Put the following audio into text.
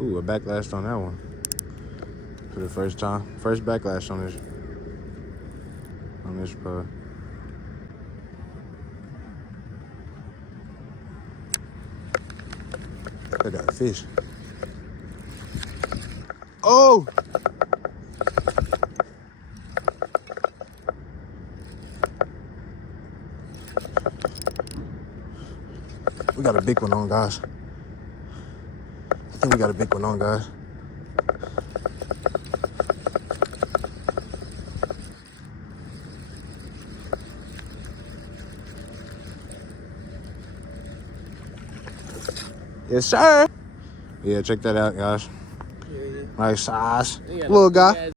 Ooh, a backlash on that one. For the first time. First backlash on this pup. I got a fish. Oh! We got a big one on, guys. I think we got a big one on, guys. Yes, sir. Yeah, check that out, guys. Yeah. Nice size. Little guy.